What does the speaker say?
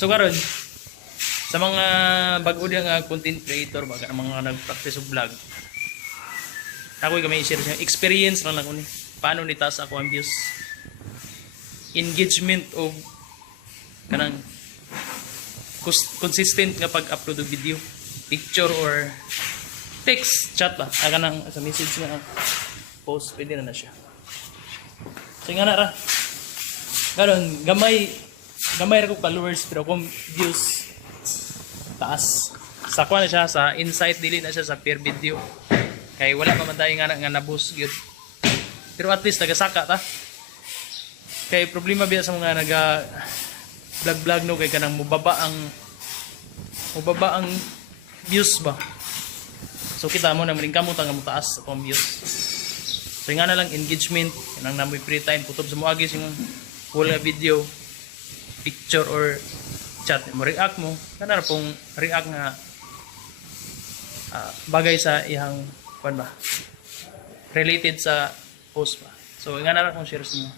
So karon sa mga bago dia nga content creator baga mga nag-practice og vlog. Ako kami i-share sa experience lang ako ni. Paano ni taas ako ang views. Engagement o kanang consistent nga pag-upload og video, picture or text, chat ba. Kanang sa message nga post pwede na siya. So nga na ra. Karon gamay ra ko followers pero kung views taas. Sa kuha na siya sa insight dili na siya sa per video. Kay wala pa man tayo nga na-boost gyud. Pero at least nagasaka ta. Kay problema biya sa mga naga vlog no kay kanang mubaba ang views ba. So kita mo na maringkamot ang mutaas sa views. So nga na lang engagement, kanang namoy free time putob sa moagi yung wala video, picture or chat mo react mo kana ra pong react nga bagay sa iyang kuan ba related sa post ba. So nga na lang kung share sa inyo.